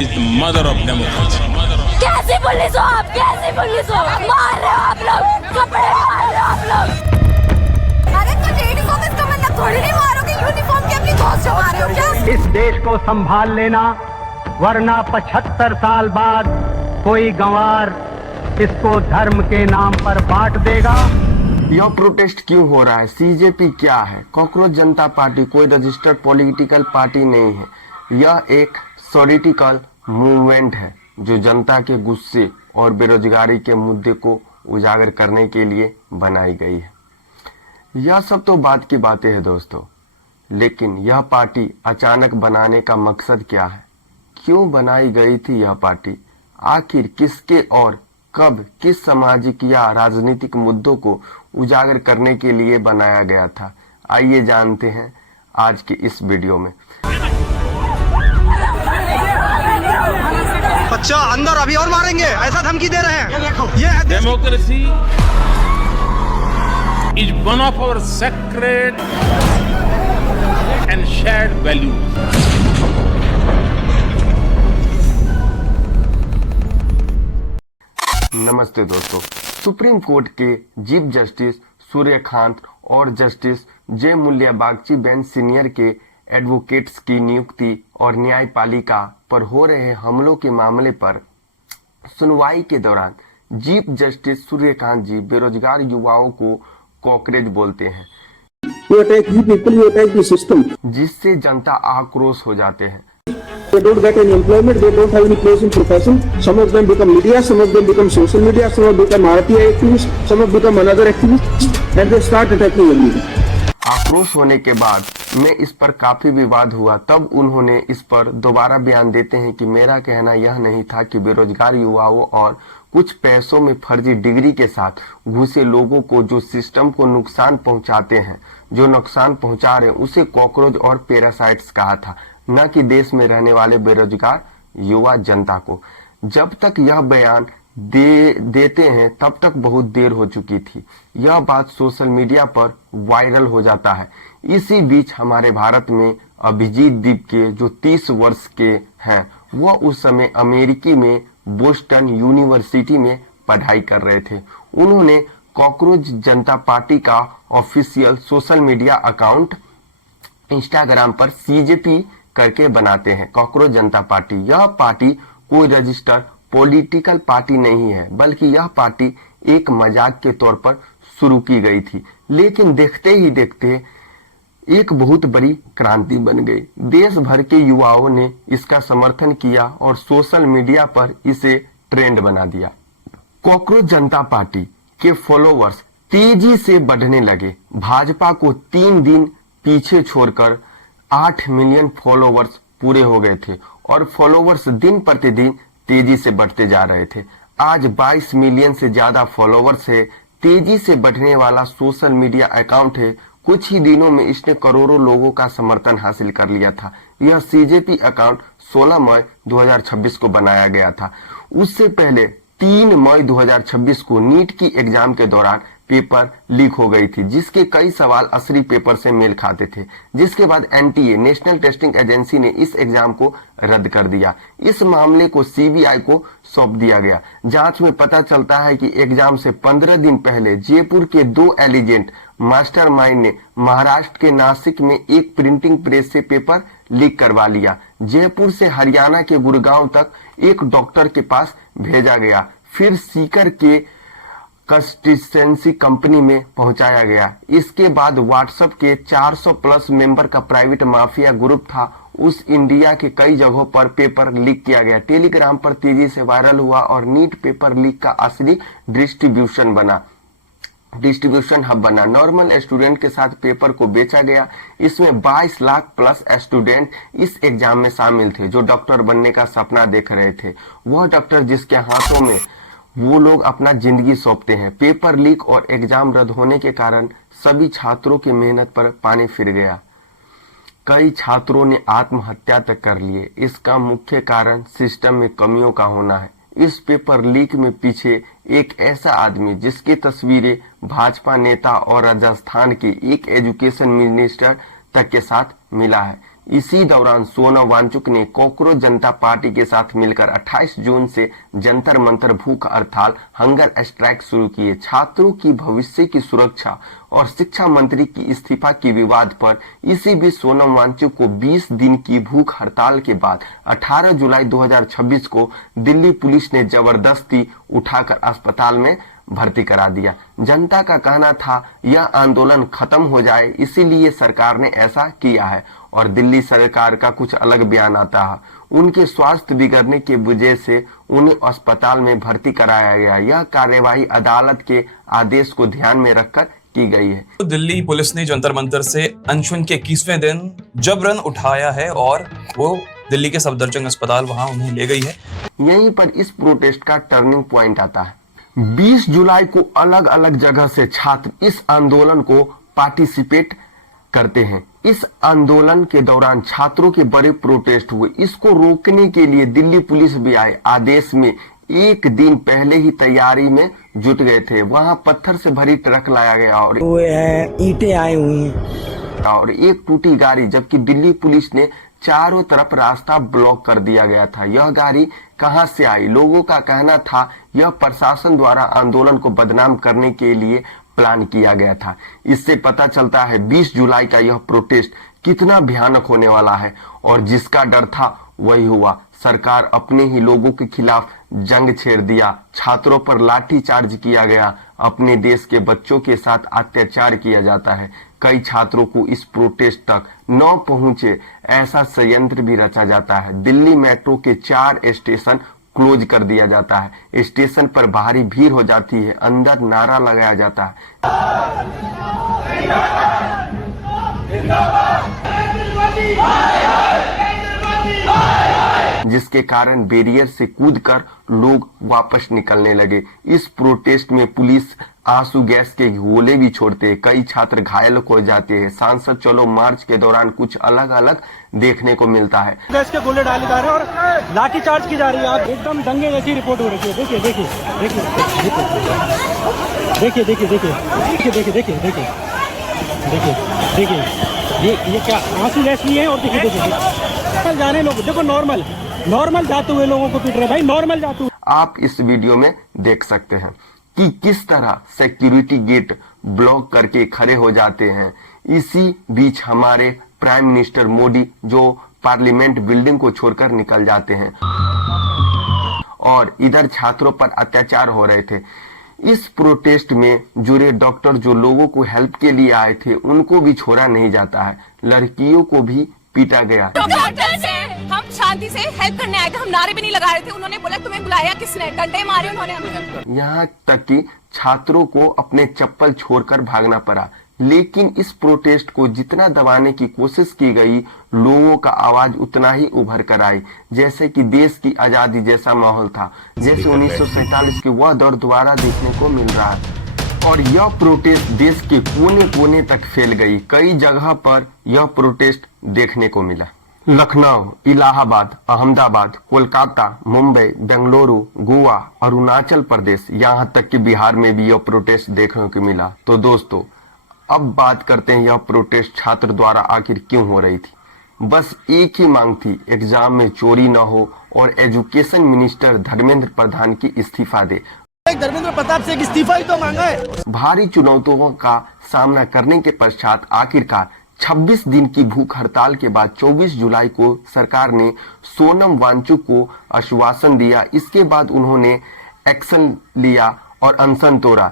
Mother of democracy. कैसी police हो आप? कैसी पुलिस हो? मार रहे हो आप लोग, कपड़े मार रहे हो आप लोग। अरे तो लेडीज को इसका मतलब थोड़ी नहीं मारोगे, यूनिफॉर्म के अपनी दोस्त जमा रहे हो क्या? इस देश को संभाल लेना, वरना 75 साल बाद कोई गंवार इसको धर्म के नाम पर बांट देगा। यह प्रोटेस्ट क्यों हो रहा है? सीजेपी क्या है? कॉकरोच जनता पार्टी कोई रजिस्टर्ड पॉलिटिकल पार्टी नहीं है। यह एक पॉलिटिकल मूवमेंट है जो जनता के गुस्से और बेरोजगारी के मुद्दे को उजागर करने के लिए बनाई गई है। यह सब तो बात की बातें हैं दोस्तों, लेकिन यह पार्टी अचानक बनाने का मकसद क्या है? क्यों बनाई गई थी यह पार्टी? आखिर किसके और कब किस सामाजिक या राजनीतिक मुद्दों को उजागर करने के लिए बनाया गया था? आइए जानते हैं आज की इस वीडियो में। अच्छा अंदर अभी और मारेंगे, ऐसा धमकी दे रहे हैं। ये है democracy is one of our sacred and shared values. नमस्ते दोस्तों। सुप्रीम कोर्ट के चीफ जस्टिस सूर्यकांत और justice Joymalya Bagchi bench senior के एडवोकेट्स की नियुक्ति और न्यायपालिका पर हो रहे हमलों के मामले पर सुनवाई के दौरान चीफ जस्टिस सूर्यकांत जी बेरोजगार युवाओं को कॉकरेज बोलते हैं, जिससे जनता आक्रोश हो जाते हैं। They don't get any employment, they don't have any place in profession. Some of them become media, some of them become social media, some of them become RTI activists, some of them become another activists, and they start attacking everyone. आक्रोश होने के बाद में इस पर काफी विवाद हुआ। तब उन्होंने इस पर दोबारा बयान देते हैं कि मेरा कहना यह नहीं था कि बेरोजगार युवाओं और कुछ पैसों में फर्जी डिग्री के साथ घुसे लोगों को जो सिस्टम को नुकसान पहुंचाते हैं, जो नुकसान पहुंचा रहे हैं, उसे कॉकरोच और पैरासाइट्स कहा था, न कि देश में रहने वाले बेरोजगार युवा जनता को। जब तक यह बयान देते हैं तब तक बहुत देर हो चुकी थी। यह बात सोशल मीडिया पर वायरल हो जाता है। इसी बीच हमारे भारत में अभिजीत दीप के जो 30 वर्ष के हैं, वह उस समय अमेरिकी में बोस्टन यूनिवर्सिटी में पढ़ाई कर रहे थे। उन्होंने कॉकरोच जनता पार्टी का official social media account Instagram पर सीजेपी करके बनाते हैं। कॉकरोच जनता पार्टी, यह पार्टी कोई रजिस्टर्ड पॉलिटिकल पार्टी नहीं है, बल्कि यह पार्टी एक मजाक के तौर पर शुरू की गई थी। लेकिन देखते ही देखते एक बहुत बड़ी क्रांति बन गई। देश भर के युवाओं ने इसका समर्थन किया और सोशल मीडिया पर इसे ट्रेंड बना दिया। कॉकरोच जनता पार्टी के फॉलोवर्स तेजी से बढ़ने लगे। भाजपा को 3 दिन पीछे छोड़कर 8 मिलियन फॉलोवर्स पूरे हो गए थे और फॉलोवर्स दिन प्रतिदिन तेजी से बढ़ते जा रहे थे। आज 22 मिलियन से ज्यादा फॉलोवर्स है। तेजी से बढ़ने वाला सोशल मीडिया अकाउंट है। कुछ ही दिनों में इसने करोड़ों लोगों का समर्थन हासिल कर लिया था। यह सीजेपी अकाउंट 16 मई 2026 को बनाया गया था। उससे पहले 3 मई 2026 को नीट की एग्जाम के दौरान पेपर लीक हो गई थी, जिसके कई सवाल असली पेपर से मेल खाते थे, जिसके बाद एनटीए नेशनल टेस्टिंग एजेंसी ने इस एग्जाम को रद्द कर दिया। इस मामले को सीबीआई को सौंप दिया गया। जांच में पता चलता है कि एग्जाम से 15 दिन पहले जयपुर के 2 एलिजेंट मास्टरमाइंड ने महाराष्ट्र के नासिक में एक प्रिंटिंग प्रेस से पेपर लीक करवा लिया। जयपुर से हरियाणा के गुड़गांव तक एक डॉक्टर के पास भेजा गया, फिर सीकर के कंसिस्टेंसी कंपनी में पहुंचाया गया। इसके बाद व्हाट्सएप के 400 प्लस मेंबर का प्राइवेट माफिया ग्रुप था, उस इंडिया के कई जगहों पर पेपर लीक किया गया। टेलीग्राम पर तेजी से वायरल हुआ और नीट पेपर लीक का असली डिस्ट्रीब्यूशन हब बना। नॉर्मल स्टूडेंट के साथ पेपर को बेचा गया। इसमें 22 लाख प्लस स्टूडेंट इस एग्जाम में शामिल थे जो डॉक्टर बनने का सपना देख रहे थे। वह डॉक्टर जिसके हाथों में वो लोग अपना जिंदगी सौंपते हैं। पेपर लीक और एग्जाम रद्द होने के कारण सभी छात्रों की मेहनत पर पानी फिर गया। कई छात्रों ने आत्महत्या तक कर लिए। इसका मुख्य कारण सिस्टम में कमियों का होना है। इस पेपर लीक में पीछे एक ऐसा आदमी जिसकी तस्वीरें भाजपा नेता और राजस्थान के एक एजुकेशन मिनिस्टर तक के साथ मिला है। इसी दौरान सोनम वांगचुक ने कॉकरोच जनता पार्टी के साथ मिलकर 28 जून से जंतर मंतर भूख हड़ताल हंगर स्ट्राइक शुरू किए। छात्रों की भविष्य की सुरक्षा और शिक्षा मंत्री की इस्तीफा की विवाद पर इसी बीच सोनम वांगचुक को 20 दिन की भूख हड़ताल के बाद 18 जुलाई 2026 को दिल्ली पुलिस ने जबरदस्ती उठाकर अस्पताल में भर्ती करा दिया। जनता का कहना था यह आंदोलन खत्म हो जाए, इसीलिए सरकार ने ऐसा किया है। और दिल्ली सरकार का कुछ अलग बयान आता है। उनके स्वास्थ्य बिगड़ने की वजह से उन्हें अस्पताल में भर्ती कराया गया। यह कार्यवाही अदालत के आदेश को ध्यान में रखकर की गई है। दिल्ली पुलिस ने जंतर मंतर से अनशन के 21वें दिन जबरन उठाया है और वो दिल्ली के सफदरजंग अस्पताल वहां उन्हें ले गई है। यहीं पर इस प्रोटेस्ट का टर्निंग पॉइंट आता है। 20 जुलाई को अलग अलग जगह से छात्र इस आंदोलन को पार्टिसिपेट करते हैं। इस आंदोलन के दौरान छात्रों के बड़े प्रोटेस्ट हुए। इसको रोकने के लिए दिल्ली पुलिस भी आए। आदेश में एक दिन पहले ही तैयारी में जुट गए थे। वहां पत्थर से भरी ट्रक लाया गया और ईंटें आई हुई हैं और एक टूटी गाड़ी, जबकि दिल्ली पुलिस ने चारों तरफ रास्ता ब्लॉक कर दिया गया था। यह गाड़ी कहां से आई? लोगों का कहना था यह प्रशासन द्वारा आंदोलन को बदनाम करने के लिए प्लान किया गया था। इससे पता चलता है 20 जुलाई का यह प्रोटेस्ट कितना भयानक होने वाला है। और जिसका डर था वही हुआ। सरकार अपने ही लोगों के खिलाफ जंग छेड़ दिया। छात्रों पर लाठी चार्ज किया गया। अपने देश के बच्चों के साथ अत्याचार किया जाता है। कई छात्रों को इस प्रोटेस्ट तक न पहुंचे ऐसा षड्यंत्र भी रचा जाता है। दिल्ली मेट्रो के 4 स्टेशन क्लोज कर दिया जाता है। स्टेशन पर भारी भीड़ हो जाती है। अंदर नारा लगाया जाता है, जिसके कारण बैरियर से कूदकर लोग वापस निकलने लगे। इस प्रोटेस्ट में पुलिस आंसू गैस के गोले भी छोड़ते हैं। कई छात्र घायल हो जाते हैं। सांसद चलो मार्च के दौरान कुछ अलग अलग देखने को मिलता है। गैस के गोले डाले जा रहे हैं और लाठी चार्ज की जा रही है। आप एकदम दंगे जैसी रिपोर्ट हो रही है। देखिए देखिए देखिए देखिए देखिए देखिए देखिए देखिए देखिए देखिए देखिए देखिए ये क्या आंसू गैस नहीं है। और देखिए देखिए जाने लोग देखो नॉर्मल जाते हुए लोगों को पीट रहे भाई, नॉर्मल जाते हुए। आप इस वीडियो में देख सकते हैं कि किस तरह सिक्योरिटी गेट ब्लॉक करके खड़े हो जाते हैं। इसी बीच हमारे प्राइम मिनिस्टर मोदी जो पार्लियामेंट बिल्डिंग को छोड़कर निकल जाते हैं और इधर छात्रों पर अत्याचार हो रहे थे। इस प्रोटेस्ट में जुड़े डॉक्टर जो लोगों को हेल्प के लिए आए थे उनको भी छोड़ा नहीं जाता है। लड़कियों को भी पीटा गया। हम शांति से हेल्प करने आए थे, हम नारे भी नहीं लगा रहे थे। उन्होंने बोला तुम्हें बुलाया किसने? डंडे मारे उन्होंने हमें। यहाँ तक कि छात्रों को अपने चप्पल छोड़कर भागना पड़ा। लेकिन इस प्रोटेस्ट को जितना दबाने की कोशिश की गई, लोगों का आवाज उतना ही उभर कर आई, जैसे कि देश की आजादी जैसा माहौल था, जैसे 1947 की वह दौर दोबारा देखने को मिल रहा है। और यह प्रोटेस्ट देश के कोने कोने तक फैल गई। कई जगह पर यह प्रोटेस्ट देखने को मिला। लखनऊ, इलाहाबाद, अहमदाबाद, कोलकाता, मुंबई, बेंगलुरु, गोवा, अरुणाचल प्रदेश, यहाँ तक कि बिहार में भी यह प्रोटेस्ट देखने को मिला। तो दोस्तों अब बात करते हैं यह प्रोटेस्ट छात्र द्वारा आखिर क्यों हो रही थी। बस एक ही मांग थी, एग्जाम में चोरी न हो और एजुकेशन मिनिस्टर धर्मेंद्र प्रधान की इस्तीफा दे। धर्मेंद्र प्रताप से इस्तीफा ही तो मांगा है। भारी चुनौतियों का सामना करने के पश्चात आखिरकार 26 दिन की भूख हड़ताल के बाद 24 जुलाई को सरकार ने सोनम वांगचुक को आश्वासन दिया। इसके बाद उन्होंने एक्शन लिया और अनशन तोड़ा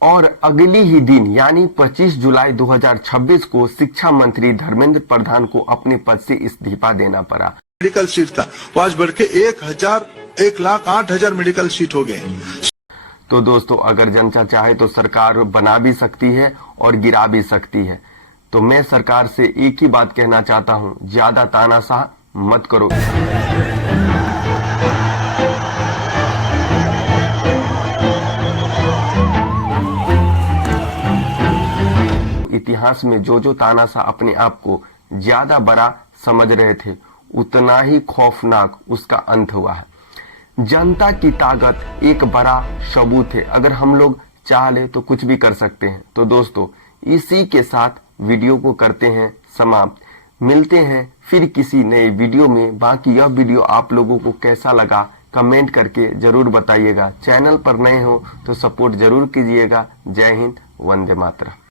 और अगले ही दिन यानी 25 जुलाई 2026 को शिक्षा मंत्री धर्मेंद्र प्रधान को अपने पद से इस्तीफा देना पड़ा। मेडिकल सीट था वो आज बढ़ के 1,08,000 मेडिकल सीट हो गए। तो दोस्तों अगर जनता चाहे तो सरकार बना भी सकती है और गिरा भी सकती है। तो मैं सरकार से एक ही बात कहना चाहता हूं, ज्यादा तानाशाह मत करो। इतिहास में जो तानाशाह अपने आप को ज्यादा बड़ा समझ रहे थे, उतना ही खौफनाक उसका अंत हुआ है। जनता की ताकत एक बड़ा सबूत है। अगर हम लोग चाह ले तो कुछ भी कर सकते हैं। तो दोस्तों इसी के साथ वीडियो को करते हैं समाप्त। मिलते हैं फिर किसी नए वीडियो में। बाकी यह वीडियो आप लोगों को कैसा लगा कमेंट करके जरूर बताइएगा। चैनल पर नए हो तो सपोर्ट जरूर कीजिएगा। जय हिंद, वंदे मातरम।